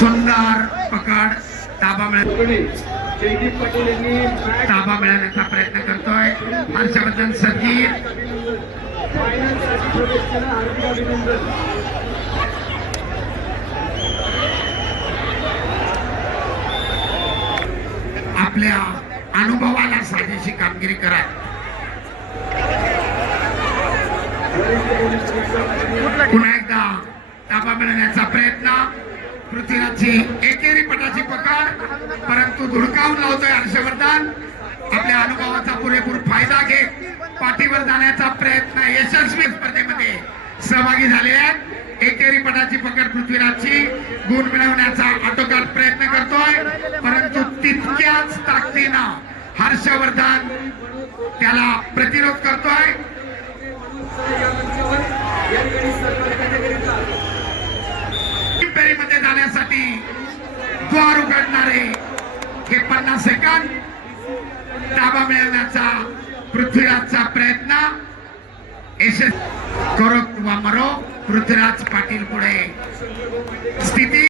सुंदर पकड, ताबा मिळवण्याचा प्रयत्न करतोय हर्षवर्धन सतीर. आपल्या अनुभवाला साजेशी कामगिरी करा. पुन्हा एकदा ताबा मिळवण्याचा प्रयत्न. पृथ्वीराजची एकेरी पटाची पकड, परंतु धुडकावून लावतोय हर्षवर्धन. आपल्या अनुभवाचा पुरेपूर फायदा घेत पाठीवर जाण्याचा प्रयत्न यशस्वी स्पर्धेमध्ये सहभागी झाले आहेत. एकेरी पटाची पकड पृथ्वीराजची गुण मिळवण्याचा आटोकाट प्रयत्न करतोय, परंतु तितक्याच ताकदीनं हर्षवर्धन त्याला प्रतिरोध करतोय. मध्ये जाण्यासाठी द्वार उघडणारे हे 50 सेकंद. ताबा मिळवण्याचा पृथ्वीराजचा प्रयत्न यशस्वी. करो वा मरो, पृथ्वीराज पाटील पुढे. स्थिती